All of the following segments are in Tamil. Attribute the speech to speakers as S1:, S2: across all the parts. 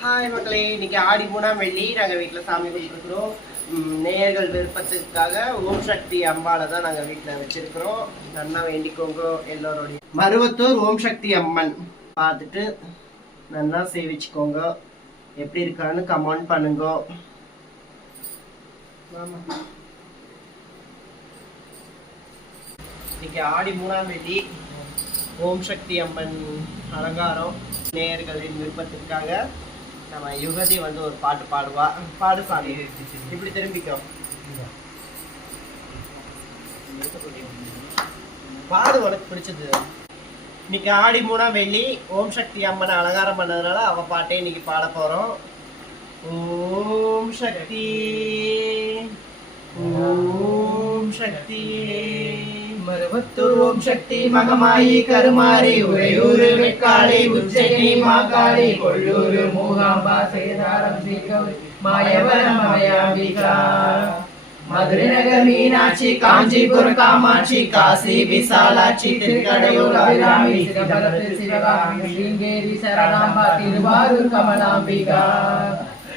S1: ஹாய் மக்களே. இன்னைக்கு ஆடி மூணாம் வெள்ளி. நாங்கள் வீட்டில் சாமி கும்பிட்டுருக்குறோம். நேயர்கள் விருப்பத்துக்காக ஓம் சக்தி அம்பாவை தான் நாங்கள் வீட்டில் வச்சிருக்கிறோம். நன்னா வேண்டிக்கோங்க எல்லோருடைய. மருவத்தூர் ஓம் சக்தி அம்மன். பார்த்துட்டு நல்லா சேவிச்சுக்கோங்க. எப்படி இருக்கான்னு கமெண்ட் பண்ணுங்க. இன்னைக்கு ஆடி மூணாம் வெள்ளி. ஓம் சக்தி அம்மன் அலங்காரம். நேயர்களின் விருப்பத்திற்காக நம்ம யுகதி வந்து ஒரு பாட்டு பாடுவா. பாடு சாமி. இப்படி திரும்பிக்கிறோம் பாடு உனக்கு பிடிச்சது. இன்னைக்கு ஆடி மூணாம் வெள்ளி ஓம் சக்தி அம்மனை அலங்காரம் பண்ணதுனால அவ பாட்டே இன்னைக்கு பாட போறோம். ஓம் சக்தி. ஓம் சக்தி.
S2: மருவத்தூர் ஓம் சக்தி மகமாயி கருமாரி உரையூரு வெக்காளி உச்சனி மாகாளி கொள்ளூரு மூகாம்பா சேதாரம் ஸ்ரீகௌரி மாயவரம் மாயாம்பிகா மதுரை நகர் மீனாட்சி காஞ்சிபுரம் காமாட்சி காசி விசாலாட்சி திருக்கடையூர் அபிராமி சிதம்பரத்து சிவகாமி ஸ்ரீங்கேரி சரணாம்பா திருவாரூர் கமலாம்பிகா.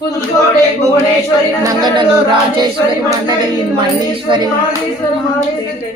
S2: புதுக்கோட்டை புவனேஸ்வரி நங்கநல்லூர் ராஜேஸ்வரி மன்னகரின் மாதேஸ்வரி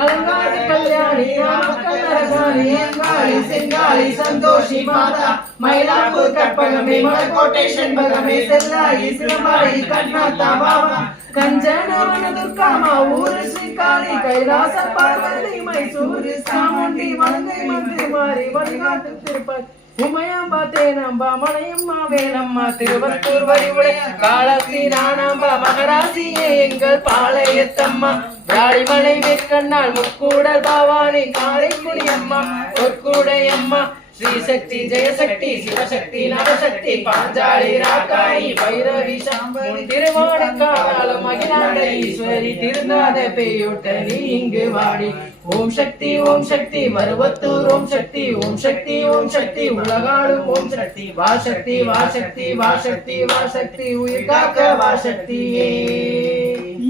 S2: அலங்கார கல்யாணி ராமக்கல் அரசாணி அங்காளி செங்காளி சந்தோஷி மாதா. மயிலாப்பூர் கற்பகமே மலக்கோட்டை செண்பகமே செல்லாயி சிவமாயி கண்ணாத்தா பாபா. கஞ்சனவன துர்காமா ஊரு ஸ்ரீகாளி கைலாச பார்வதி மைசூரு சாமுண்டி மலங்கை மந்திரி மாறி வழிகாட்டு திருப்பதி. உமையாம்பா தேனாம்பா மலையம்மா வேலம்மா திருவத்தூர் வரிவுடை காலத்தி நானாம்பா மகராசியே எங்கள் பாளையத்தம்மா. யாழிமலை மேற்கண்ணால் முக்கூடல் பாவானி காலை குடியம்மா பொற்கூடை அம்மா ஸ்ரீசக்தி ஜெயசக்தி சிவசக்தி நவசக்தி பாஞ்சாலி ராக்காயி பைரவி சாம்பரி திருவாடக்காலம் மகிழாண்ட ஈஸ்வரி திருநாத பேயோட்ட நீ இங்கு வாடி. ஓம் சக்தி ஓம் சக்தி மருவத்தூர் ஓம் சக்தி ஓம் சக்தி ஓம் சக்தி உலகாளும் ஓம் சக்தி வாசக்தி வாசக்தி வாசக்தி வாசக்தி உயிர் காக்க வாசக்தியே.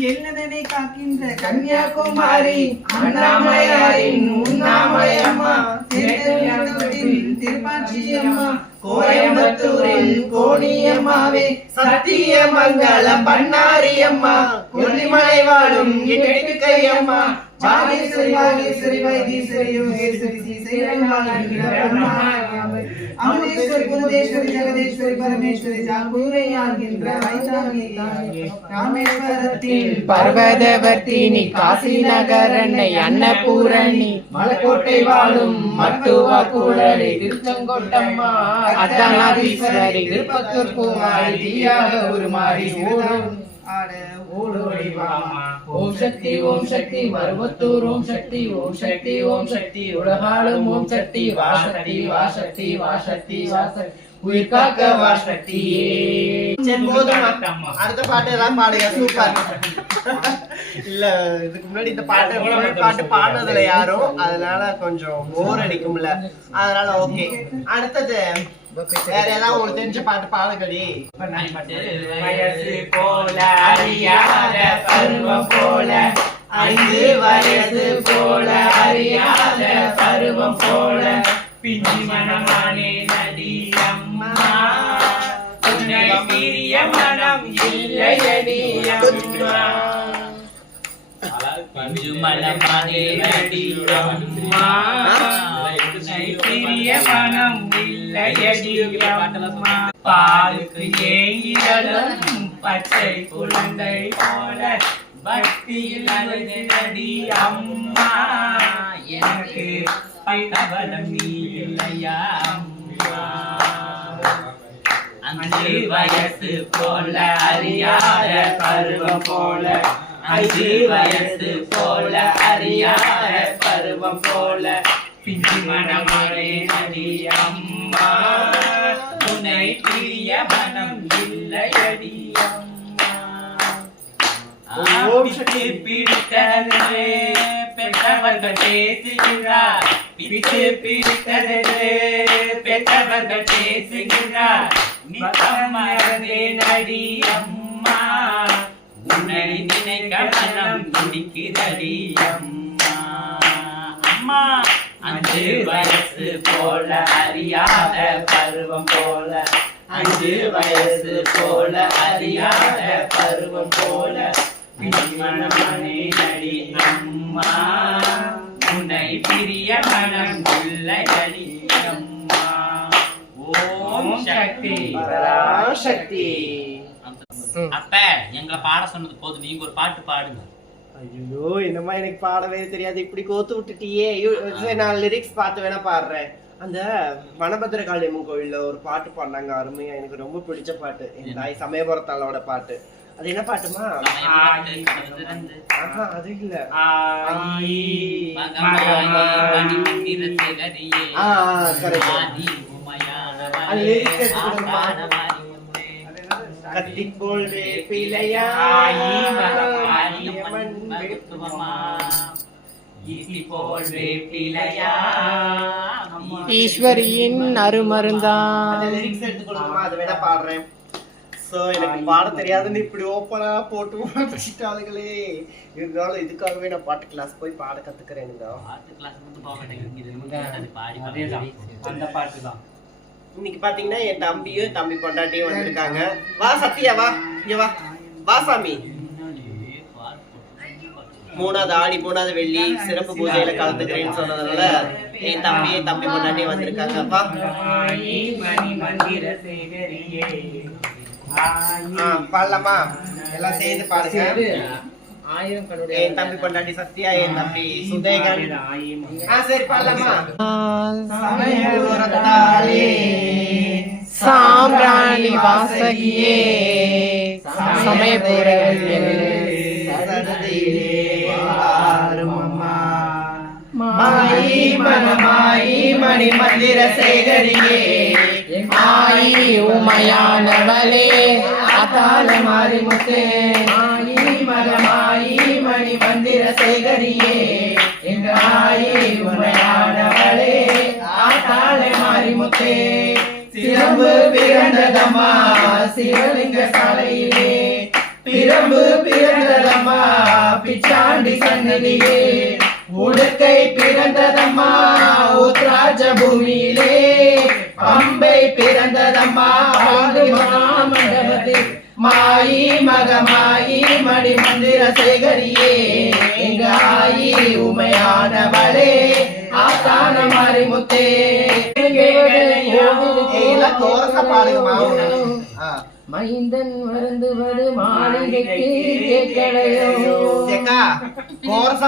S3: என்னதனை காக்கின்ற
S2: கன்னியாகுமரி அண்ணாமலையாரின் உண்ணாமலையம்மா
S3: திருப்பாட்சியம்மா
S2: கோயம்புத்தூரில் கோணியம்மாவே சத்தியமங்கலம் பண்ணாரியம்மா கொல்லிமலை வாழும் எட்டு கையம்மா
S3: பாகேஸ்வரி பாகேஸ்வரி வைத்தீஸ்வரி யோகேஸ்வரி அமலேஸ்வரி குலதேஸ்வரி ஜெகதேஸ்வரி பரமேஸ்வரி ஜாம்பூரையாகின்ற வைத்தாங்கி ராமேஸ்வரத்தில்
S2: பர்வதவர்த்தினி காசி நகரன்னை அன்னபூரணி மலக்கோட்டை வாழும் மட்டுவா கூடலி திருச்செங்கோட்டம்மா அத்தனாதீஸ்வரி திருப்பத்தூர் பூமாரி தீயாக உருமாறி ஓடும் ஓம் சக்தி ஓம் சக்தி மருவத்தூர் ஓம் சக்தி ஓம் சக்தி ஓம் சக்தி உலகாலும் ஓம் சக்தி வாசக்தி வாசக்தி வாசக்தி வாசக்தி உயிர் காக்க
S1: அடுத்த பாட்டு எல்லாம் பாடுங்க. சூப்பர். இல்ல இதுக்கு முன்னாடி இந்த பாட்டு பாட்டு பாடுனதுல யாரும் அதனால கொஞ்சம் போர் அடிக்கும்ல. அதனால ஓகே அடுத்தது வேற ஏதாவது உங்களுக்கு தெரிஞ்ச பாட்டு பாடுங்கடி.
S2: வயசு போல அறியாத பருவம் போல ஐந்து வயசு போல அறியாத பருவம் போல பிஞ்சு மனமானே பிரிய மனம் இல்லையடி பிரிய மனம் இல்லையடி பாலுக்கு ஏங்கிடலும் பச்சை குழந்தை போல பக்தியில் அழகடி அம்மா எனக்கு பைத்தவளம் நீ இல்லையா அம்மா. அஞ்சு வயசு போல அறியாத பருவம் போல. அஞ்சு வயசு போல அறியாத பருவம் போல. பிஞ்சு மனமரே நடி அம்மா. துணை பிரிய மனம் இல்லையடி அம்மா.
S4: பெற்றவர்கள் பேசுகிறார் பித்து பிடித்தது பெற்றவர்கள் பேசுகிறார் மறந்தே நடி அம்மா உன்னை நினைக்க மனம் துடிக்குதடி அம்மா அம்மா அஞ்சு வயசு போல அறியாத பருவம் போல. அஞ்சு வயசு போல அறியாத பருவம் போல. மனமனே நடி அம்மா உன்னை பிரிய மனம் இல்லை அடி ஓம் சக்தி.
S1: பராசக்தி
S4: எங்களை பாட சொன்னது போதும். நீங்க ஒரு பாட்டு பாடுங்க.
S1: ஐயோ என்னம்மா எனக்கு பாடவே தெரியாது. இப்படி கோத்து விட்டுட்டியே. சரி நான் லிரிக்ஸ் பார்த்து வேணா பாடுறேன். அந்த வனபத்திர காளியம்மன் கோவில்ல ஒரு பாட்டு பாடினாங்க. அருமையா. எனக்கு ரொம்ப பிடிச்ச பாட்டு. என் தாய் சமயபுரத்தாளோட பாட்டு. அது என்ன பாட்டுமா? ஆஹா அது இல்ல. ஆ, ஆ, correct.
S4: ஆதி உமையானவளே,
S1: அது lyrics எடுத்துக்கணுமா?
S4: ஆசானமாரி உன்னே.
S1: கத்திப்போல் வேப்பிலையா
S4: ஆயி மகமாயம்மன் மகத்துவமா, ஈசி போல் வேப்பிலையா,
S5: ஈஸ்வரியின் அருமருந்தான்
S1: பாடுறேன். சோ எனக்கு பாட தெரியாதுன்னு இப்படி ஓப்பனா போட்டு வச்சுட்டாளுங்களே இருந்தாலும் இதுக்காகவே நான் பாட்டு கிளாஸ் போய் பாட கத்துக்கிறேனுங்க
S4: பாட்டு class மட்டும் போக மாட்டேங்குது.
S2: அந்த பாட்டு தான்.
S1: இன்னைக்கு பாத்தீங்கன்னா என் தம்பியும் தம்பி பொண்டாட்டியும் வந்திருக்காங்க. வா சத்யா வா. இங்க வா. வா சாமி. மூணாவது ஆடி மூணாவது வெள்ளி சிறப்பு பூஜையில கலந்துக்கிறேன்னு சொன்னதுனால என் தம்பி தம்பி பொண்டாட்டியும் வந்திருக்காங்க.
S2: அப்பா
S1: ஆ, பாடலாமா எல்லாம் சேர்ந்து பாடுங்க.
S5: ஆயிரம் கண்ணுடைய
S1: என் தம்பி பொண்டாட்டி சத்யா என் தம்பி சுதேகன்.
S2: ஆயி
S1: ஆ சரி பாடலாமா?
S2: சமயபுரத்தாளே
S5: சாம்பிராணி வாசகியே. சமயபுரத்தில்
S2: மாயி மனமாயி மணி மந்திர சேகரியே
S5: ஆயி உமையானவளே. அகால மாறிமுத்தே
S2: மாயி எங்க ஆயி உமையானவளே ஆத்தாளை சிலம்பு பிறந்ததம்மா சிவலிங்க சாலையிலே. பிரம்பு பிறந்ததம்மா பிச்சாண்டி சன்னதியே. உடுக்கை பிறந்ததம்மா உத்ராஜ பூமியிலே. பம்பை பிறந்ததம்மா மண்டபத்தில் மாயி மகமாயி மணி மந்திர சேகரியே. எங்க ஆயி உமையானவளே ஆத்தான மாரிமுத்தே.
S1: ஏய், எல்லாம் கோரஸா பாடுங்கம்மா ஆ.
S5: மைந்தன் வருந்துவது மாளிகைக்கு கேட்கலையோ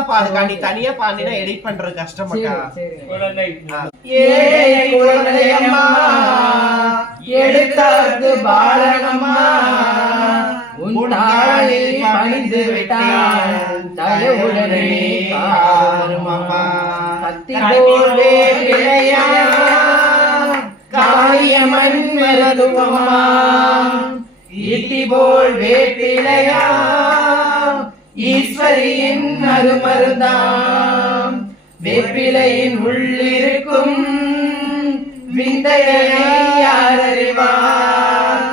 S1: பாடுக்கா நீ தனியா பாடினா எடிட் பண்றது கஷ்டமாக்கா.
S2: குழந்தையம்மா எடுத்தது பாலனம்மா உன் தாயை பணிந்து விட்டாள் தயவுடனே காருமம்மா கத்தி போலே இளையா காரியமன் மெலதுவம்மா ஈட்டி போல் வேப்பிலையா ஈஸ்வரியின் அருமருந்தாம். வேப்பிலையின் உள்ளிருக்கும் விந்தையை யார் அறிவார்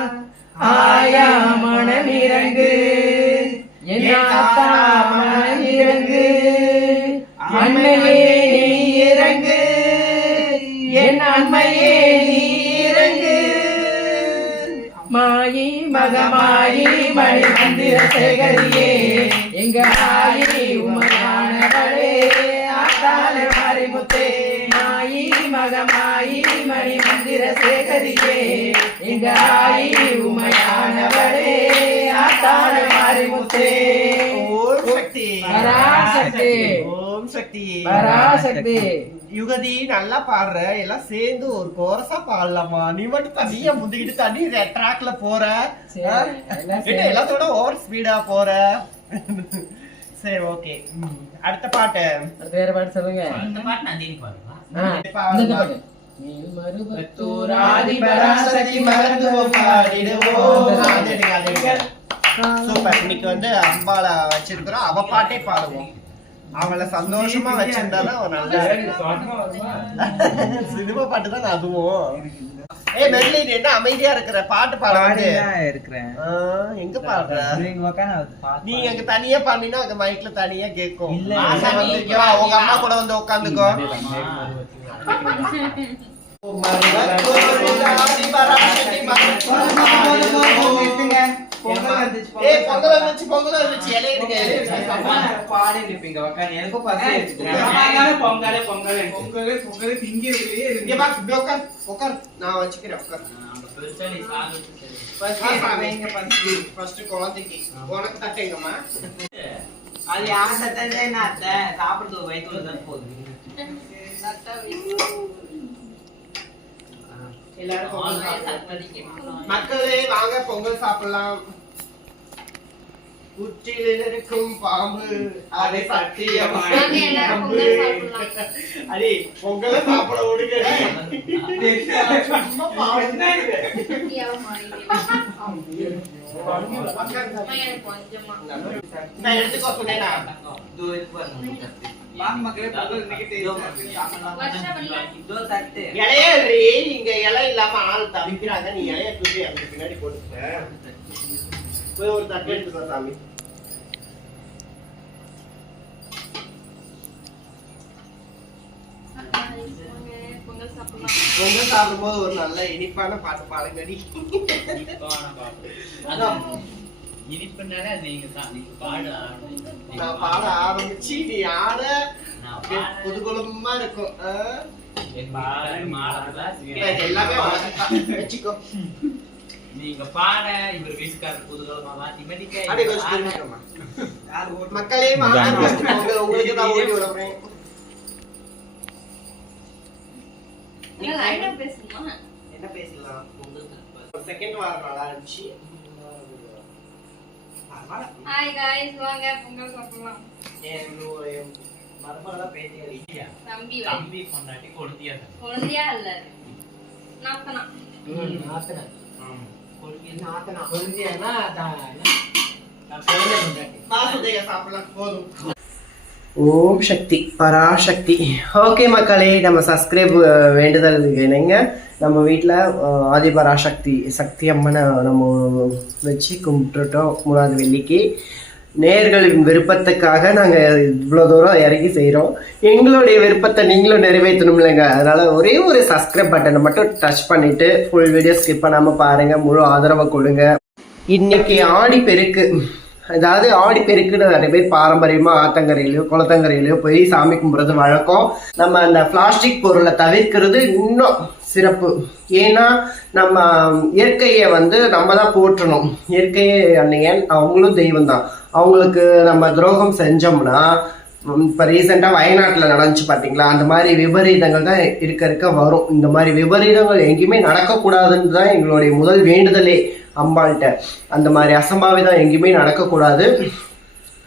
S2: ஆயா மனமிறங்கு என் ஆத்தா மனமிறங்கு அன்னையே நீ இறங்கு. என் அண்மையே நீ இறங்கு. மாயி மகமாயி மணி மந்திர சேகரியே. எங்க ஆயி உமையானவளே மாறி முத்தே மாயி மகமாயி சேகரியே எங்க ஆயி
S1: ஓம் சக்தி.
S5: பராசக்தி.
S1: ஓம் சக்தி.
S5: பராசக்தி.
S1: யுகதி நல்லா பாடுற. எல்லாம் சேர்ந்து ஒரு கோரஸா பாடலாமா? நீ மட்டும் தனியா முந்திக்கிட்டு தனி ட்ராக்ல போற. எல்லாத்தோட ஓவர் ஸ்பீடா போற? சரி ஓகே. அடுத்த பாட்டு.
S5: வேற பாட்டு சொல்லுங்க.
S4: இந்த பாட்டு நான் தேடி
S1: சூப்பர். இன்னைக்கு வந்து அம்பாளை வச்சிருக்கிறோம். அவ பாட்டே பாடுவோம். அவளை சந்தோஷமா வச்சிருந்தாதான் ஒரு நல்ல சினிமா பாட்டு தான் அதுவும். ஏய் மெர்லி நீ என்ன அமைதியா இருக்கிற? பாட்டு
S3: இருக்கிறேன்.
S1: எங்க பாடுற? நீ அங்க தனியா பாடினா அங்க மைக்ல தனியா கேக்கும் உங்க அம்மா கூட வந்து உட்காந்துக்கோ பொங்கல் பொங்கல்
S3: பாடி இருப்பீங்க
S4: பொங்கல் பொங்கல்
S1: இங்க உட்கார், நான் வச்சுக்கிறேன், குழந்தைக்கு. உனக்கு தட்டைங்கம்மா.
S3: அது யார் சட்டை என்ன அத்தை சாப்பிடுறது வயிற்று தான் போகுது
S1: எல்லாரும் பொங்கல் சாப்பிடலாம். மக்களே வாங்க பொங்கல் சாப்பிடலாம். உச்சியில் இருக்கும் பாம்பு அதை சத்தியமாய்
S6: வாங்க, எல்லாரும் பொங்கல் சாப்பிடலாம்.
S1: அடி பொங்கலை சாப்பிட விடுங்க. நான் எடுத்துக்கோ சொன்னேனா
S3: இதோ இது பாருங்க வாங்க மக்களே பொங்கல் இன்னைக்கு இதோ தட்டு
S1: இலையே இல்லடி, இங்க இலை இல்லாம ஆள் தவிக்கிறாங்க நீ இலைய தூக்கி அந்த பின்னாடி போட்டுக்க. போய் ஒரு தட்டு எடுத்துக்கோ சாமி.
S6: பொங்கல்
S1: பொங்கல் சாப்பிடும்போது ஒரு நல்ல இனிப்பான பாட்டு பாடுங்கடி.
S4: இனிப்புனாலே நீங்க தான் நீங்க பாடு
S1: நான் பாட ஆரம்பிச்சு நீ ஆட புதுகுலமா இருக்கும்?
S4: பாடு.
S1: வச்சுக்கோ.
S4: நீங்க இவர் வீட்டுக்காரர் புதுகலமா மாத்தி மதிக்க.
S1: மக்களே உங்களுக்கு தான் ஓடி விடுறேன்
S6: லைனா பேசணுமா?
S1: என்ன பேசலாம்? ஒரு செகண்ட் வாரம் நல்லா இருந்துச்சு.
S6: ஹாய் வாங்க பொங்கல் சாப்பிடலாம். தம்பி
S4: தம்பி பொண்டாட்டி
S6: இல்ல நாத்தனா.
S1: ஓம் சக்தி பராசக்தி ஓகே மக்களே நம்ம சப்ஸ்கிரைப் வேண்டுதல் இணைங்க நம்ம வீட்டில் ஆதிபராசக்தி சக்தி அம்மனை நம்ம வச்சு கும்பிட்டுட்டோம் மூணாவது வெள்ளிக்கு. நேர்களின் விருப்பத்துக்காக நாங்கள் இவ்வளோ தூரம் இறங்கி செய்கிறோம் எங்களுடைய விருப்பத்தை நீங்களும் நிறைவேற்றணும் இல்லைங்க அதனால் ஒரே ஒரு சப்ஸ்கிரைப் பட்டனை மட்டும் டச் பண்ணிவிட்டு ஃபுல் வீடியோ ஸ்கிப் பண்ணாமல் பாருங்கள் முழு ஆதரவை கொடுங்க. இன்னைக்கு ஆடி பெருக்கு. அதாவது ஆடி பெருக்குன்னு நிறைய பேர் பாரம்பரியமாக ஆத்தங்கரையிலையோ குளத்தங்கரையிலையோ போய் சாமி கும்பிட்றது வழக்கம். நம்ம அந்த பிளாஸ்டிக் பொருளை தவிர்க்கிறது இன்னும் சிறப்பு. ஏன்னா நம்ம இயற்கையை வந்து நம்ம தான் போற்றணும். இயற்கையை அன்னையன் அவங்களும் தெய்வம் தான். அவங்களுக்கு நம்ம துரோகம் செஞ்சோம்னா இப்போ ரீசெண்டாக வயநாட்டில் நடந்துச்சு பார்த்தீங்களா அந்த மாதிரி விபரீதங்கள் தான் இருக்க இருக்க வரும். இந்த மாதிரி விபரீதங்கள் எங்கேயுமே நடக்கக்கூடாதுன்னு தான் எங்களுடைய முதல் வேண்டுதலே அம்பாள்கிட்ட. அந்த மாதிரி அசம்பாவிதம் எங்கேயுமே நடக்கக்கூடாது.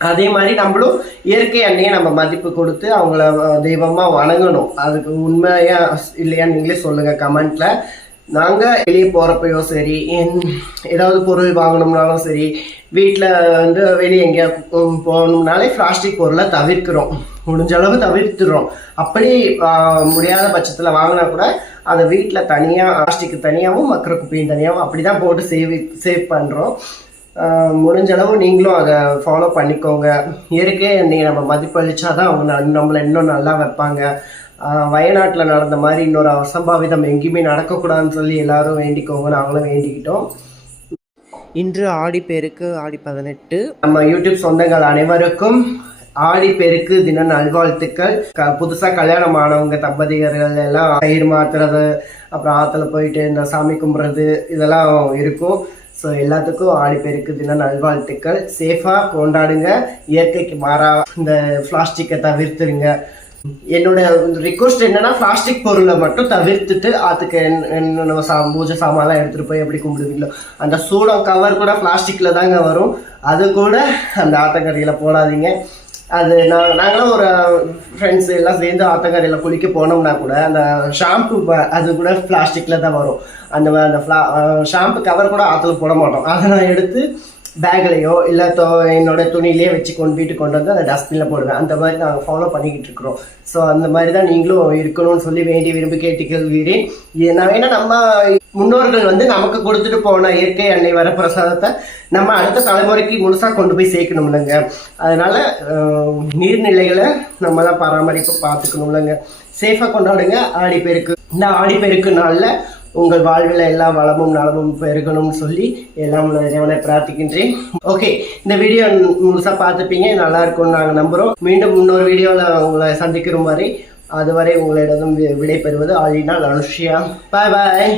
S1: அதே மாதிரி நம்மளும் இயற்கை அன்னையை நம்ம மதிப்பு கொடுத்து அவங்கள தெய்வமாக வணங்கணும். அதுக்கு உண்மையா இல்லையான்னு நீங்களே சொல்லுங்கள் கமெண்ட்டில் நாங்கள் வெளியே போகிறப்பையோ சரி என்- ஏதாவது பொருள் வாங்கணும்னாலும் சரி வீட்டில் வந்து வெளியே எங்கேயா போகணும்னாலே பிளாஸ்டிக் பொருளை தவிர்க்கிறோம். முடிஞ்ச அளவு தவிர்த்துறோம் அப்படி முடியாத பட்சத்தில் வாங்கினா கூட அதை வீட்டில் தனியாக பிளாஸ்டிக் தனியாகவும் மக்கிற குப்பையும் தனியாகவும் அப்படி தான் போட்டு சேவ் சேவ் பண்ணுறோம் முடிஞ்ச அளவு நீங்களும் அதை ஃபாலோ பண்ணிக்கோங்க. இயற்கையை நீ நம்ம மதிப்பளிச்சா தான் அவங்க நம்மளை இன்னும் நல்லா வைப்பாங்க. வயநாட்டில் நடந்த மாதிரி இன்னொரு அசம்பாவிதம் எங்கேயுமே நடக்கக்கூடாதுன்னு சொல்லி எல்லாரும் வேண்டிக்கோங்க நாங்களும் வேண்டிக்கிட்டோம். இன்று ஆடி பெருக்கு ஆடி பதினெட்டு. நம்ம யூடியூப் சொந்தங்கள் அனைவருக்கும் ஆடி பெருக்கு தின நல்வாழ்த்துக்கள். க- புதுசா கல்யாணம் ஆனவங்க தம்பதியர்கள் எல்லாம் கயிறு மாத்துறது அப்புறம் ஆத்துல போயிட்டு இந்த சாமி கும்பிட்றது இதெல்லாம் இருக்கும். ஸோ எல்லாத்துக்கும் ஆடி பெருக்கு தின நல்வாழ்த்துக்கள். சேஃபாக கொண்டாடுங்க. இயற்கைக்கு மாறா இந்த பிளாஸ்டிக்கை தவிர்த்துருங்க. என்னோட ரிக்வஸ்ட் என்னன்னா பிளாஸ்டிக் பொருளை மட்டும் தவிர்த்துட்டு அதுக்கு என்ன- என்னென்ன சா பூஜை சாமான்லாம் எடுத்துட்டு போய் எப்படி கும்பிடுவீங்களோ அந்த சூடம் கவர் கூட பிளாஸ்டிக்ல தாங்க வரும். அது கூட அந்த ஆத்தங்கரையில் போடாதீங்க. அது நான் நாங்களும் ஒரு ஃப்ரெண்ட்ஸ் எல்லாம் சேர்ந்து ஆத்தங்கரையில் குளிக்க போனோம்னா கூட அந்த ஷாம்பு அது கூட பிளாஸ்டிக்கில் தான் வரும். அந்த அந்த ஃப்ளா ஷாம்பு கவர் கூட ஆற்றுல போட மாட்டோம். அதை நான் எடுத்து பேக்லேயோ இல்லை தோ என்னோட துணியிலேயே வச்சு கொண்டு வீட்டுக்கு கொண்டு வந்து அதை டஸ்ட்பினில் போடுவேன். அந்த மாதிரி நாங்கள் ஃபாலோ பண்ணிக்கிட்டு இருக்கிறோம். ஸோ அந்த மாதிரி தான் நீங்களும் இருக்கணும்னு சொல்லி வேண்டி விரும்பி கேட்டுக்கள் வீடு நான் ஏன்னா நம்ம முன்னோர்கள் வந்து நமக்கு கொடுத்துட்டு போன இயற்கை அன்னை வர பிரசாதத்தை நம்ம அடுத்த தலைமுறைக்கு முழுசாக கொண்டு போய் சேர்க்கணும்லங்க அதனால நீர்நிலைகளை நம்மலாம் பராமரிப்பு பார்த்துக்கணும்லங்க சேஃபாக கொண்டாடுங்க. ஆடிப்பெருக்கு இந்த ஆடிப்பெருக்கு நாளில் உங்கள் வாழ்வில் எல்லா வளமும் நலமும் பெருகணும்னு சொல்லி எல்லாம் உள்ள இறைவனை பிரார்த்திக்கின்றேன். ஓகே இந்த வீடியோ முழுசாக பார்த்துப்பீங்க நல்லா இருக்கும்னு நாங்கள் நம்புகிறோம் மீண்டும் இன்னொரு வீடியோவில் உங்களை சந்திக்கிற மாதிரி அதுவரை உங்களிடம் வி- விடைபெறுவது ஆலினா அனுஷ்யா பாய் பாய்